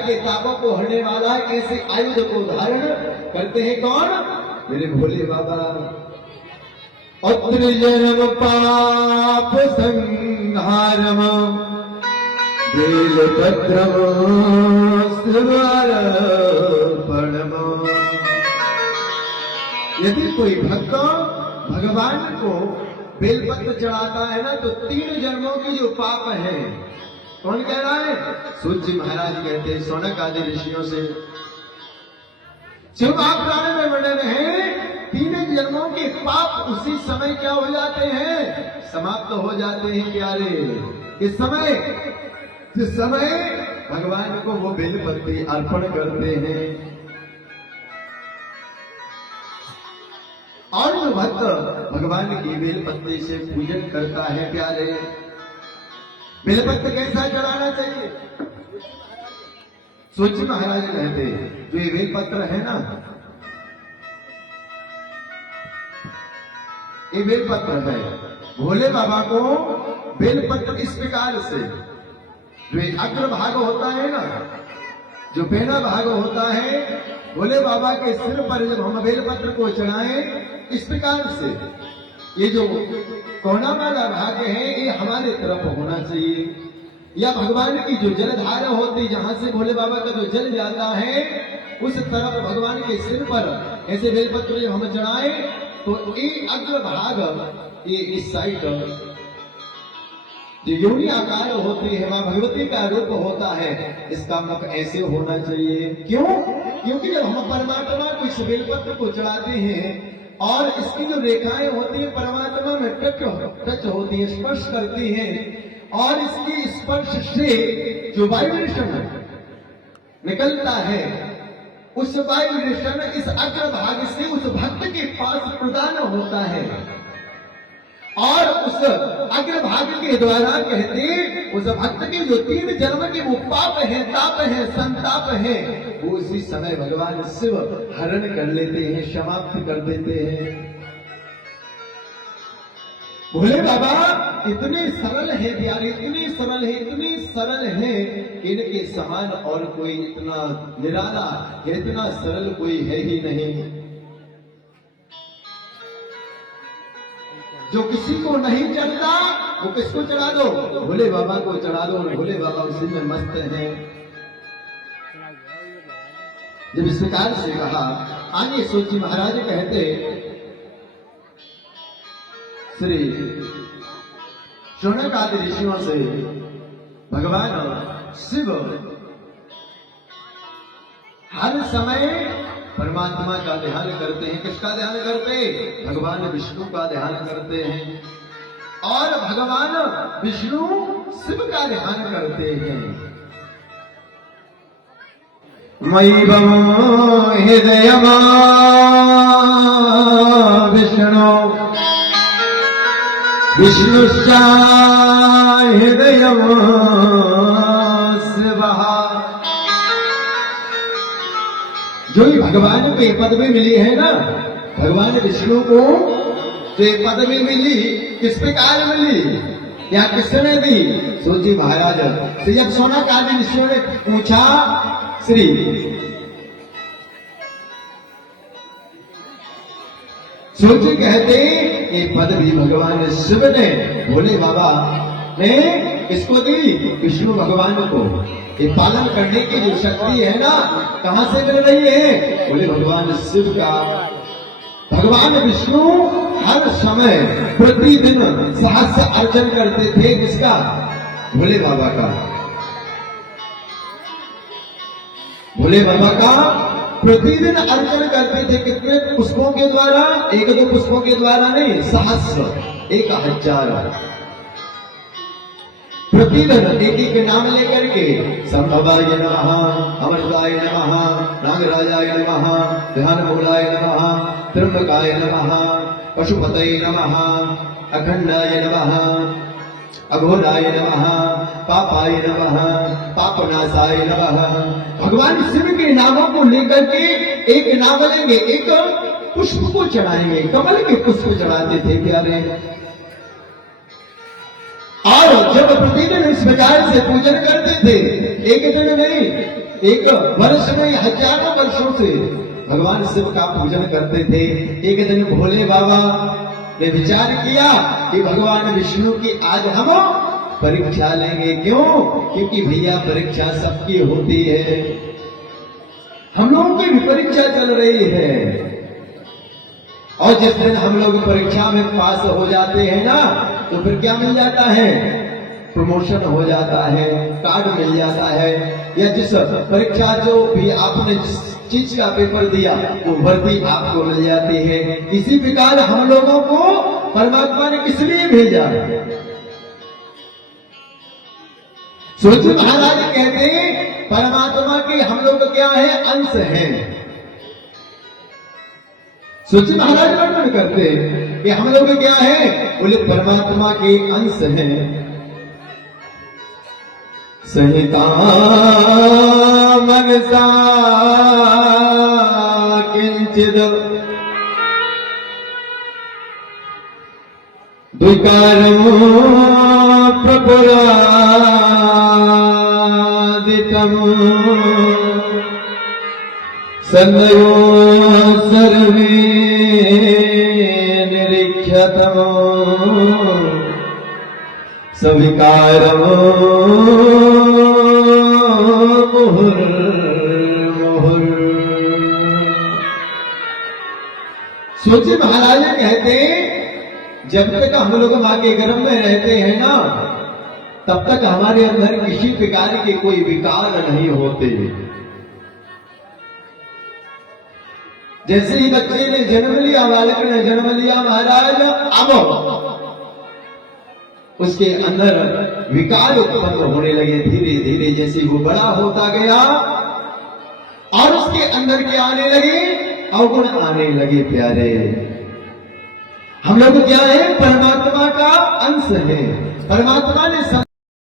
के तापों को हरने वाला ऐसे आयुध को धारण करते हैं कौन? मेरे भोले बाबा। अत्र जन्म पाप संहारम बेलपत्रम समर्पणम। यदि कोई भक्त भगवान को बेलपत्र चढ़ाता है ना तो 3 जन्मों की जो पाप है, कौन कह रहा है? सूत जी महाराज कहते हैं सौनक आदि ऋषियों से। शिव महापुराण में वर्णन है 3 जन्मों के पाप उसी समय क्या हो जाते हैं? समाप्त हो जाते हैं प्यारे। जिस समय भगवान को वो बेलपत्री अर्पण करते हैं। और जो भक्त भगवान की बेलपत्री से पूजन करता है प्यारे, बेलपत्र कैसा चढ़ाना चाहिए? सूत महाराज कहते जो ये बेलपत्र है ना, ये बेलपत्र है। भोले बाबा को बेलपत्र इस प्रकार से, जो एक अग्र भाग होता है ना, जो पहला भाग होता है, भोले बाबा के सिर पर जब हम बेलपत्र को चढ़ाएं इस प्रकार से, ये जो कोना वाला भाग है ये हमारे तरफ होना चाहिए। या भगवान की जो जलधारा होती, जहां से भोले बाबा का जो जल जाता है उस तरफ भगवान के सिर पर ऐसे बेलपत्र जब हम चढ़ाए तो ये अग्र भाग ये इस साइड जो योनि आकार होती है, मां भगवती का रूप होता है, इसका मुख ऐसे होना चाहिए। क्यों? क्योंकि जब हम परमात्मा को इस बेलपत्र को चढ़ाते हैं और इसकी जो रेखाएं होती है परमात्मा में टच होती है, स्पर्श करती हैं, और इसकी स्पर्श से जो वाइब्रेशन निकलता है उस वाइब्रेशन इस अग्र भाग से उस भक्त के पास प्रदान होता है, और उस अग्र भाग के द्वारा कहते उस भक्त के जो 3 जन्म के वो पाप है, ताप है, संताप है, वो उसी समय भगवान शिव हरण कर लेते हैं, समाप्त कर देते हैं। भोले बाबा इतने सरल है प्यारे, इतने सरल है, इतने सरल है, इनके समान और कोई इतना निराला, इतना सरल कोई है ही नहीं। जो किसी को नहीं चढ़ता वो किसको चढ़ा दो? भोले बाबा को चढ़ा दो, और भोले बाबा उसी में मस्त हैं। जब इस प्रकार से कहा, आगे सूत जी महाराज कहते श्री शौनक आदि ऋषियों से भगवान शिव हर समय परमात्मा का ध्यान करते हैं। किसका ध्यान करते? भगवान विष्णु का ध्यान करते हैं, और भगवान विष्णु शिव का ध्यान करते हैं। मयिवं हृदयं विष्णु विष्णुश्च हृदयं शिवः। जो ही भगवान को ये पदवी मिली है ना, भगवान विष्णु को जो ये पदवी मिली, किस प्रकार मिली या किसने दी? सूत जी महाराज से जब शौनक आदि ऋषियों ने पूछा, श्री सूत जी कहते ये पदवी भगवान शिव ने, भोले बाबा ने किसको दी? विष्णु भगवान को। ये पालन करने की जो शक्ति है ना, कहां से मिल रही है? बोले भगवान शिव का। भगवान विष्णु हर समय प्रतिदिन सहस्र अर्चन करते थे, किसका? भोले बाबा का। भोले बाबा का प्रतिदिन अर्चन करते थे। कितने पुष्पों के द्वारा? 1-2 पुष्पों के द्वारा नहीं, सहस्र, 1000 प्रतिदिन एक नाम लेकर के, संभवाय नमः, अमृताय नमः, नागराजाय नमः, ध्यानमूलाय नमः, त्र्यंबकाय नमः, पशुपतये नमः, अखंडाय नमः, अघोराय नमः, पापाय नमः, पापनाशाय नमः। भगवान शिव के नामों को लेकर के एक नाम लेंगे, एक पुष्प को चढ़ाएंगे, कमल के पुष्प चढ़ाते थे प्यारे। और जब प्रतिदिन इस प्रकार से पूजन करते थे, एक दिन नहीं एक वर्ष में हजारों वर्षों से भगवान शिव का पूजन करते थे। एक दिन भोले बाबा ने विचार किया कि भगवान विष्णु की आज हम परीक्षा लेंगे। क्यों? क्योंकि भैया परीक्षा सबकी होती है, हम लोगों की भी परीक्षा चल रही है। और जिस दिन हम लोग परीक्षा में पास हो जाते हैं ना, तो फिर क्या मिल जाता है? प्रमोशन हो जाता है, कार्ड मिल जाता है, या जिस परीक्षा जो भी आपने जिस चीज का पेपर दिया वो वर्दी आपको मिल जाती है। इसी प्रकार हम लोगों को परमात्मा ने किस लिए भेजा? सूर्य महाराज कहते हैं परमात्मा के हम लोग क्या है? अंश हैं। सूर्य महाराज वर्णन करते हैं कि हम लोग क्या है? बोले परमात्मा के अंश हैं। सहिता मनसा किंचिद द्विकारं प्रपुरादितम् सन्नयो सर्वे निरीक्षतम् सविकारं सूर्य महाराज कहते जब तक हम लोग मां के गर्भ में रहते हैं ना, तब तक हमारे अंदर किसी प्रकार के कोई विकार नहीं होते। जैसे ही बच्चे ने जन्म लिया, बालक ने जन्म लिया महाराज, अब उसके अंदर विकार उत्पन्न होने लगे धीरे धीरे। जैसे वो बड़ा होता गया और उसके अंदर क्या आने लगे? अवगुण आने लगे। प्यारे, हम लोग क्या है? परमात्मा का अंश है। परमात्मा ने